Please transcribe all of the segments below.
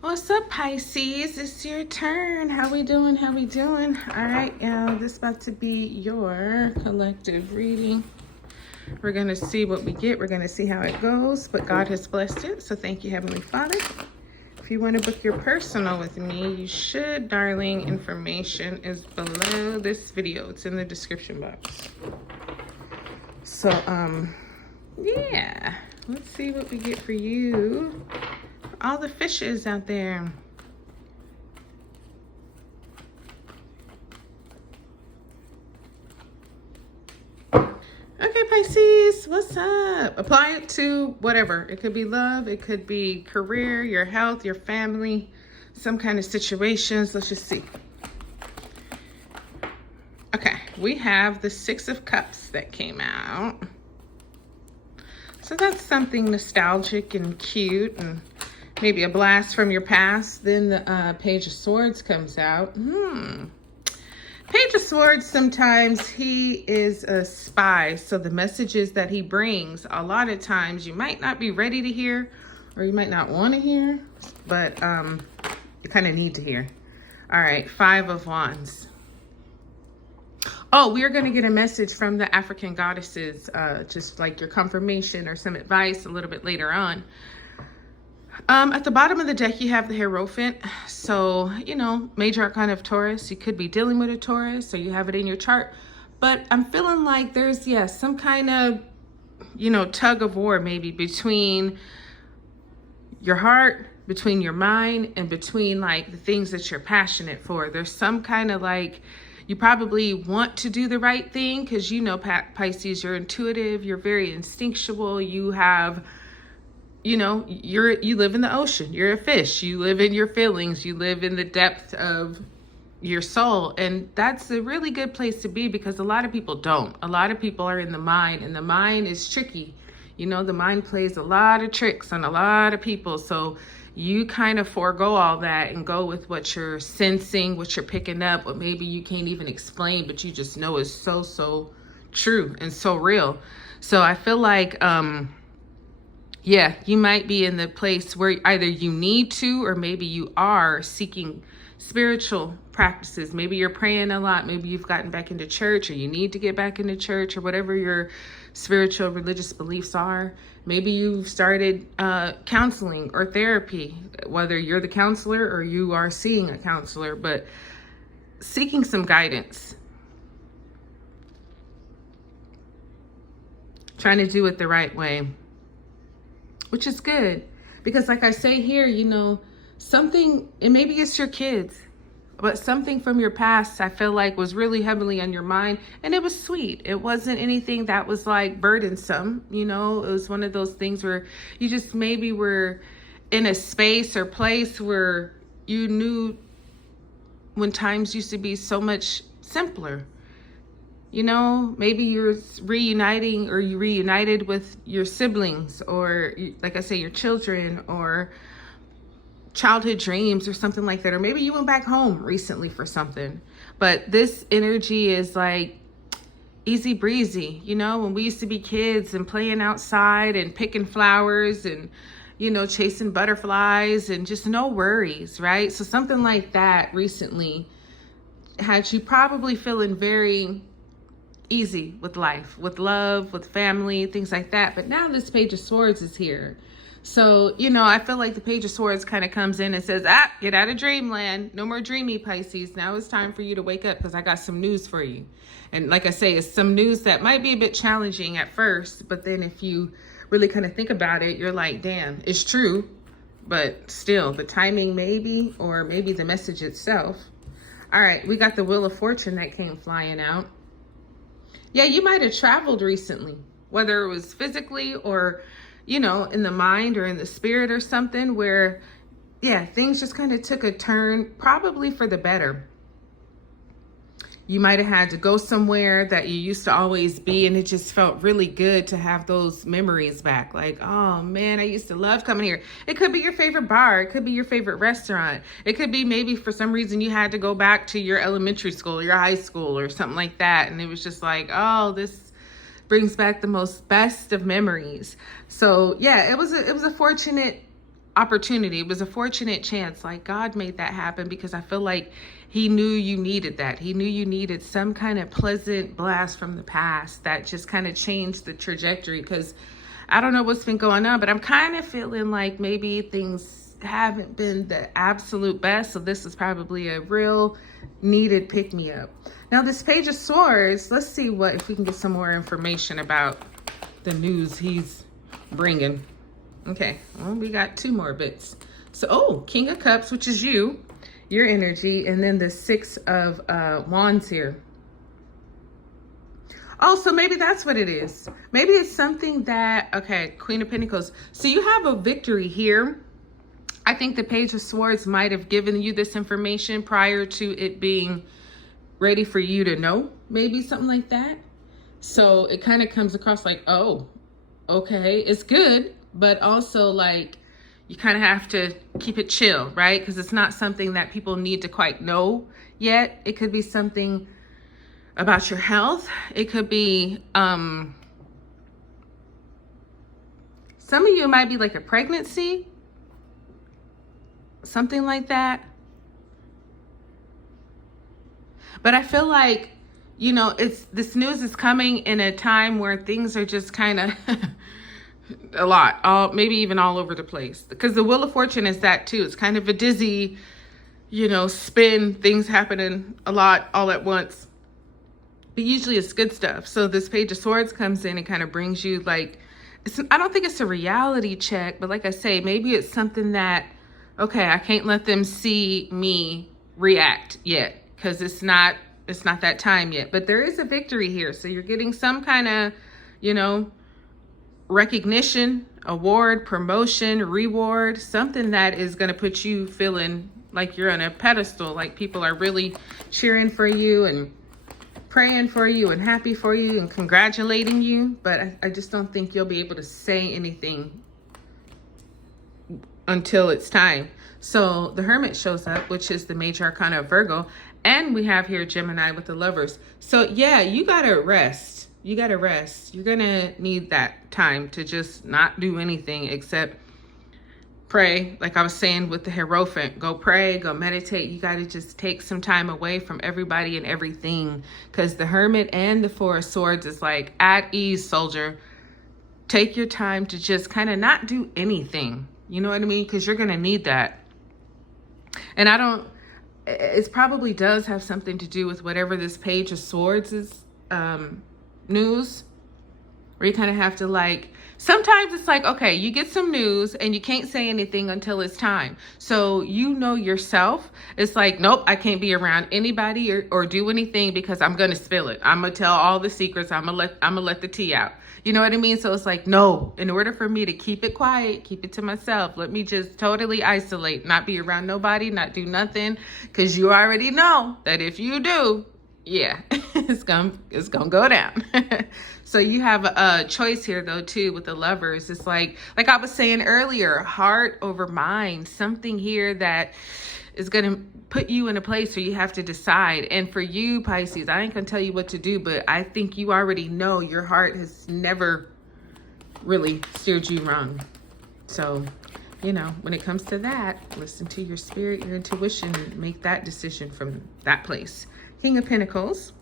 What's up, Pisces? It's your turn. How we doing? How we doing? All right, this is about to be your collective reading. We're going to see what we get. We're going to see how it goes, but God has blessed it. So thank you, Heavenly Father. If you want to book your personal with me, you should, darling. Information is below this video. It's in the description box. So, yeah. Let's see what we get for you. All the fishes out there. Okay, Pisces, what's up? Apply it to whatever. It could be love, it could be career, your health, your family, some kind of situations. Let's just see. Okay, we have the Six of Cups that came out. So that's something nostalgic and cute and maybe a blast from your past. Then the Page of Swords comes out. Page of Swords, sometimes he is a spy. So the messages that he brings, a lot of times you might not be ready to hear or you might not want to hear, but you kind of need to hear. All right, Five of Wands. Oh, we are going to get a message from the African goddesses, just like your confirmation or some advice a little bit later on. At the bottom of the deck, you have the Hierophant. So, you know, major arcana of Taurus. You could be dealing with a Taurus or you have it in your chart. But I'm feeling like there's, some kind of, tug of war maybe between your heart, between your mind, and between like the things that you're passionate for. There's some kind of like, you probably want to do the right thing because Pisces, you're intuitive, you're very instinctual, you have... you live in the ocean. You're a fish. You live in your feelings. You live in the depth of your soul. And that's a really good place to be because a lot of people don't. A lot of people are in the mind, and the mind is tricky. The mind plays a lot of tricks on a lot of people. So you kind of forego all that and go with what you're sensing, what you're picking up, what maybe you can't even explain, but you just know is so, so true and so real. So I feel like, you might be in the place where either you need to or maybe you are seeking spiritual practices. Maybe you're praying a lot. Maybe you've gotten back into church or you need to get back into church or whatever your spiritual religious beliefs are. Maybe you've started counseling or therapy, whether you're the counselor or you are seeing a counselor, but seeking some guidance. Trying to do it the right way. Which is good because like I say here, something, and maybe it's your kids, but something from your past, I feel like was really heavily on your mind and it was sweet. It wasn't anything that was like burdensome. It was one of those things where you just maybe were in a space or place where you knew when times used to be so much simpler. Maybe you're reuniting or you reunited with your siblings or, like I say, your children or childhood dreams or something like that. Or maybe you went back home recently for something. But this energy is like easy breezy. When we used to be kids and playing outside and picking flowers and, chasing butterflies and just no worries, right? So something like that recently had you probably feeling very easy with life, with love, with family, things like that. But now this Page of Swords is here. So, I feel like the Page of Swords kind of comes in and says, get out of dreamland. No more dreamy, Pisces. Now it's time for you to wake up because I got some news for you. And like I say, it's some news that might be a bit challenging at first, but then if you really kind of think about it, you're like, damn, it's true. But still, the timing maybe, or maybe the message itself. All right, we got the Wheel of Fortune that came flying out. Yeah, you might have traveled recently, whether it was physically or, in the mind or in the spirit or something where, things just kind of took a turn, probably for the better. You might have had to go somewhere that you used to always be, and it just felt really good to have those memories back. Like, oh man, I used to love coming here. It could be your favorite bar. It could be your favorite restaurant. It could be maybe for some reason you had to go back to your elementary school, your high school or something like that. And it was just like, oh, this brings back the best of memories. So yeah, it was a fortunate opportunity. It was a fortunate chance. Like God made that happen because I feel like he knew you needed that. He knew you needed some kind of pleasant blast from the past that just kind of changed the trajectory. Because I don't know what's been going on, but I'm kind of feeling like maybe things haven't been the absolute best. So this is probably a real needed pick-me-up. Now this Page of Swords, let's see if we can get some more information about the news he's bringing. Okay, well, we got 2 more bits. So, King of Cups, which is your energy, and then the 6 of Wands here. Oh, so maybe that's what it is. Maybe it's something that, okay, Queen of Pentacles. So you have a victory here. I think the Page of Swords might have given you this information prior to it being ready for you to know, maybe something like that. So it kind of comes across like, oh, okay, it's good, but also like you kind of have to keep it chill, right? Because it's not something that people need to quite know yet. It could be something about your health. It could be, some of you might be like a pregnancy, something like that. But I feel like, you know, this news is coming in a time where things are just kind of a lot, maybe even all over the place. Because the Wheel of Fortune is that too. It's kind of a dizzy, you know, spin, things happening a lot all at once. But usually it's good stuff. So this Page of Swords comes in and kind of brings you like, I don't think it's a reality check, but like I say, maybe it's something that, okay, I can't let them see me react yet because it's not that time yet. But there is a victory here. So you're getting some kind of, you know, recognition, award, promotion, reward, something that is going to put you feeling like you're on a pedestal, like people are really cheering for you and praying for you and happy for you and congratulating you. But I just don't think you'll be able to say anything until it's time. So the Hermit shows up, which is the major arcana of Virgo. And we have here Gemini with the Lovers. So yeah, you got to rest. You got to rest. You're going to need that time to just not do anything except pray. Like I was saying with the Hierophant, go pray, go meditate. You got to just take some time away from everybody and everything. Because the Hermit and the 4 of Swords is like, at ease, soldier. Take your time to just kind of not do anything. You know what I mean? Because you're going to need that. And it probably does have something to do with whatever this Page of Swords is, news, where you kind of have to like, sometimes it's like, okay, you get some news and you can't say anything until it's time. So you know yourself, it's like, nope, I can't be around anybody or do anything because I'm going to spill it. I'm going to tell all the secrets. I'm going to let the tea out. You know what I mean? So it's like, no, in order for me to keep it quiet, keep it to myself, let me just totally isolate, not be around nobody, not do nothing. Because you already know that if you do, yeah, it's gonna go down. So you have a choice here though too with the Lovers. It's like I was saying earlier, heart over mind, something here that is gonna put you in a place where you have to decide. And for you, Pisces, I ain't gonna tell you what to do, but I think you already know your heart has never really steered you wrong. So, you know, when it comes to that, listen to your spirit, your intuition, make that decision from that place. King of Pentacles.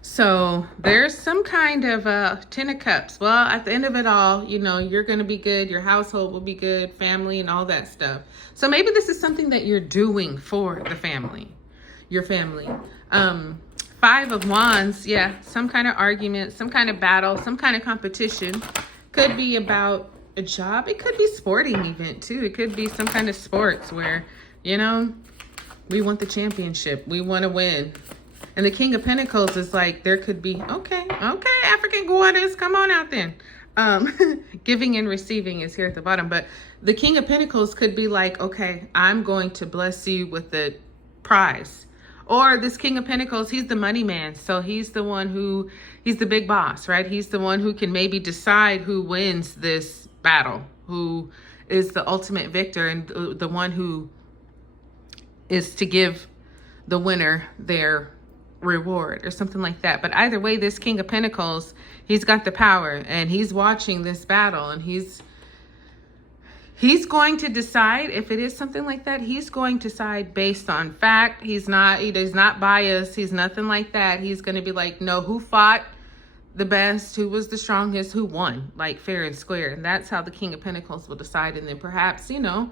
So there's some kind of 10 of Cups. Well, at the end of it all, you know, you're going to be good. Your household will be good, family and all that stuff. So maybe this is something that you're doing for the family, your family. 5 of Wands. Yeah, some kind of argument, some kind of battle, some kind of competition. Could be about a job. It could be sporting event too. It could be some kind of sports where, you know, we want the championship. We want to win. And the King of Pentacles is like, there could be, okay, African goddess, come on out then. Giving and receiving is here at the bottom. But the King of Pentacles could be like, okay, I'm going to bless you with the prize. Or this King of Pentacles, he's the money man. So he's the one who, he's the big boss, right? He's the one who can maybe decide who wins this battle, who is the ultimate victor and the one who is to give the winner their reward or something like that. But either way, this King of Pentacles, he's got the power and he's watching this battle and he's He's going to decide if it is something like that. He's going to decide based on fact. He does not biased. He's nothing like that. He's going to be like, no, who fought the best, who was the strongest, who won, like fair and square. And that's how the King of Pentacles will decide. And then perhaps, you know,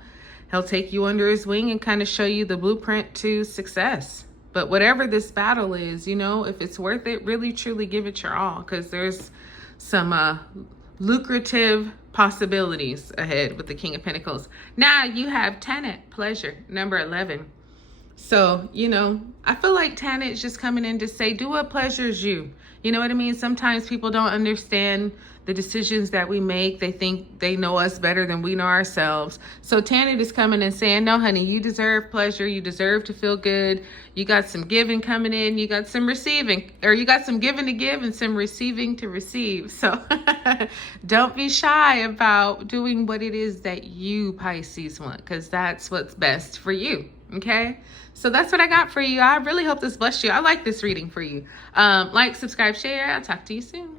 he'll take you under his wing and kind of show you the blueprint to success. But whatever this battle is, you know, if it's worth it, really, truly give it your all, because there's some lucrative possibilities ahead with the King of Pentacles. Now you have Tanit, pleasure, number 11. So, you know, I feel like Tanit is just coming in to say, do what pleasures you. You know what I mean? Sometimes people don't understand the decisions that we make. They think they know us better than we know ourselves. So Tanit is coming and saying, no, honey, you deserve pleasure. You deserve to feel good. You got some giving coming in. You got some receiving, or you got some giving to give and some receiving to receive. So don't be shy about doing what it is that you, Pisces, want, because that's what's best for you. Okay, so that's what I got for you. I really hope this blessed you. I like this reading for you. Like, subscribe, share. I'll talk to you soon.